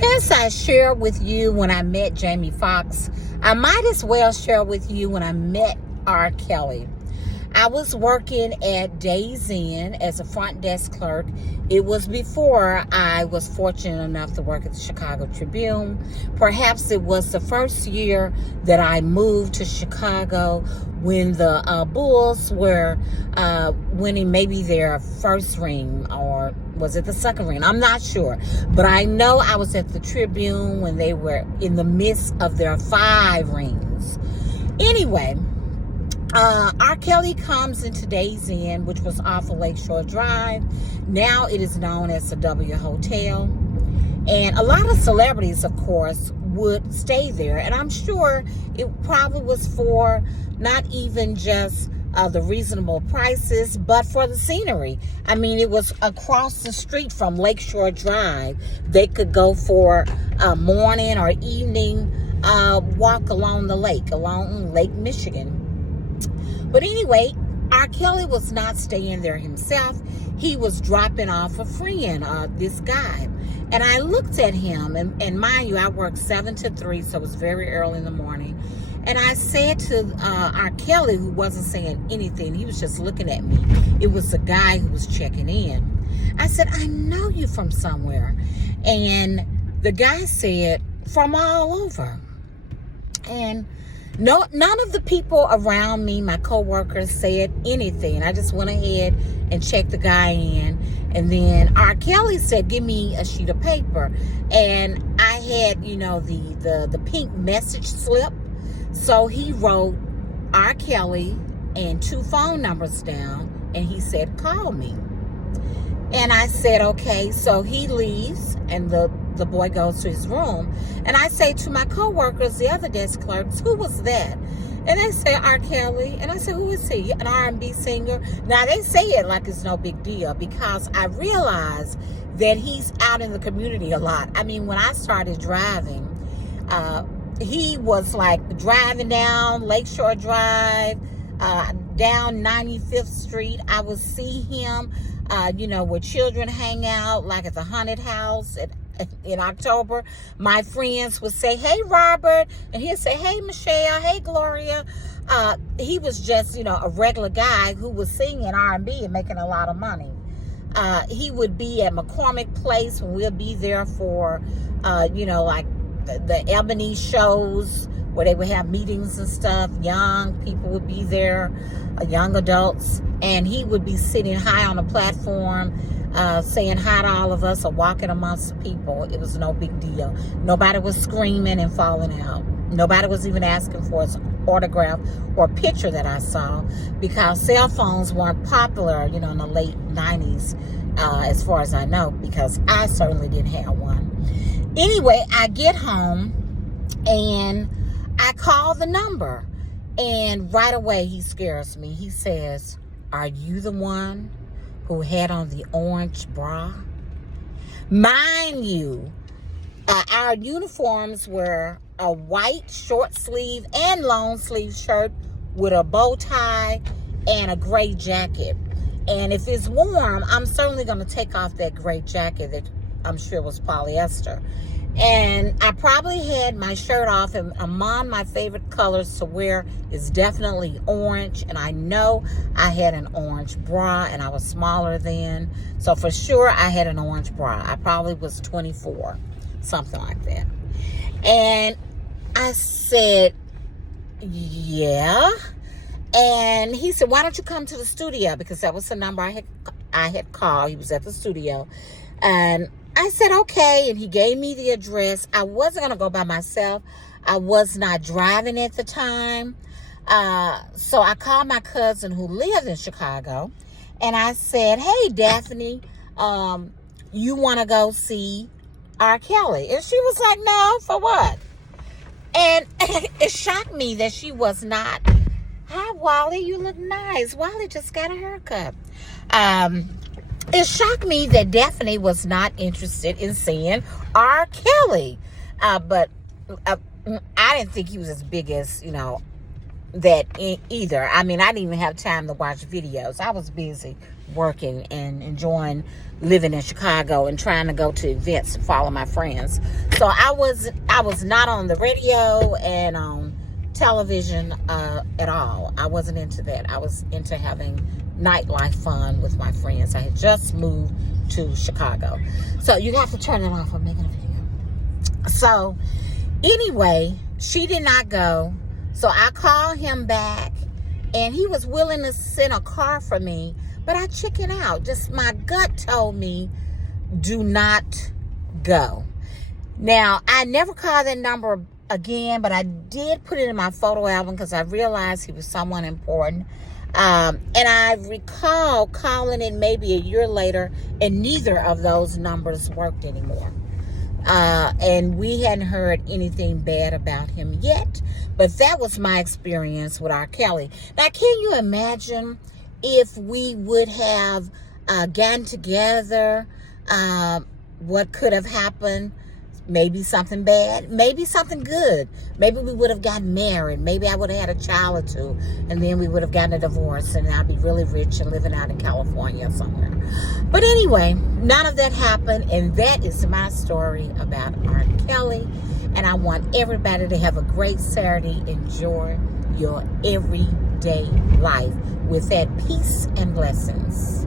Since I shared with you when I met Jamie Foxx, I might as well share with you when I met R. Kelly. I was working at Days Inn as a front desk clerk. It was before I was fortunate enough to work at the Chicago Tribune. Perhaps it was the first year that I moved to Chicago when the Bulls were winning maybe their first ring, or was it the second ring? I'm not sure. But I know I was at the Tribune when they were in the midst of their 5 rings. Anyway, R. Kelly comes into Days Inn, which was off of Lakeshore Drive. Now it is known as the W Hotel. And a lot of celebrities, of course, would stay there. And I'm sure it probably was for not even just the reasonable prices, but for the scenery. I mean, it was across the street from Lakeshore Drive. They could go for a morning or evening walk along the lake, along Lake Michigan. But anyway, R. Kelly was not staying there himself. He was dropping off a friend, this guy. And I looked at him, and mind you, I worked 7 to 3, so it was very early in the morning. And I said to R. Kelly, who wasn't saying anything, he was just looking at me. It was the guy who was checking in. I said, I know you from somewhere. And the guy said, from all over. And no, none of the people around me, my coworkers, said anything. I just went ahead and checked the guy in. And then R. Kelly said, give me a sheet of paper. And I had, the pink message slip. So he wrote R. Kelly and 2 phone numbers down. And he said, call me. And I said, okay. So he leaves, and the boy goes to his room. And I say to my coworkers, the other desk clerks, who was that? And they say, R. Kelly. And I said, who is he? An R&B singer? Now, they say it like it's no big deal, because I realize that he's out in the community a lot. I mean, when I started driving, he was like driving down Lakeshore Drive, down 95th Street. I would see him, where children hang out, like at the haunted house in October. My friends would say, hey, Robert. And he'd say, hey, Michelle. Hey, Gloria. He was just, a regular guy who was singing R&B and making a lot of money. He would be at McCormick Place when we'll be there for, like the Ebony shows where they would have meetings and stuff. Young people would be there, young adults. And he would be sitting high on the platform, saying hi to all of us or walking amongst the people. It was no big deal. Nobody was screaming and falling out. Nobody was even asking for his autograph or picture that I saw, because cell phones weren't popular, in the late 90s, as far as I know, because I certainly didn't have one. Anyway, I get home and I call the number, and right away he scares me. He says, are you the one who had on the orange bra? Mind you, our uniforms were a white short sleeve and long sleeve shirt with a bow tie and a gray jacket. And if it's warm, I'm certainly going to take off that gray jacket that I'm sure was polyester. And I probably had my shirt off, and among my favorite colors to wear is definitely orange. And I know I had an orange bra, and I was smaller then. So for sure I had an orange bra. I probably was 24, something like that. And I said, yeah. And he said, why don't you come to the studio? Because that was the number I had called. He was at the studio. And I said, okay. And he gave me the address. I wasn't going to go by myself. I was not driving at the time. So I called my cousin who lived in Chicago. And I said, hey, Daphne, you want to go see R. Kelly? And she was like, no, for what? And it shocked me that she was not. Hi, Wally, you look nice. Wally just got a haircut. It shocked me that Daphne was not interested in seeing R. Kelly. But I didn't think he was as big as, that either. I mean, I didn't even have time to watch videos. I was busy working and enjoying living in Chicago and trying to go to events and follow my friends. So I was not on the radio and on television at all. I wasn't into that. I was into having nightlife fun with my friends. I had just moved to Chicago. So you have to turn it off. I'm making a video. So anyway, she did not go. So I called him back, and he was willing to send a car for me, but I chickened out. Just my gut told me, do not go. Now, I never called that number again, but I did put it in my photo album because I realized he was someone important. And I recall calling it maybe a year later, and neither of those numbers worked anymore. And we hadn't heard anything bad about him yet, but that was my experience with R. Kelly. Now, can you imagine if we would have gotten together, what could have happened? Maybe something bad, maybe something good. Maybe we would have gotten married. Maybe I would have had a child or two, and then we would have gotten a divorce, and I'd be really rich and living out in California or somewhere. But anyway, none of that happened, and that is my story about R. Kelly. And I want everybody to have a great Saturday. Enjoy your everyday life with that peace and blessings.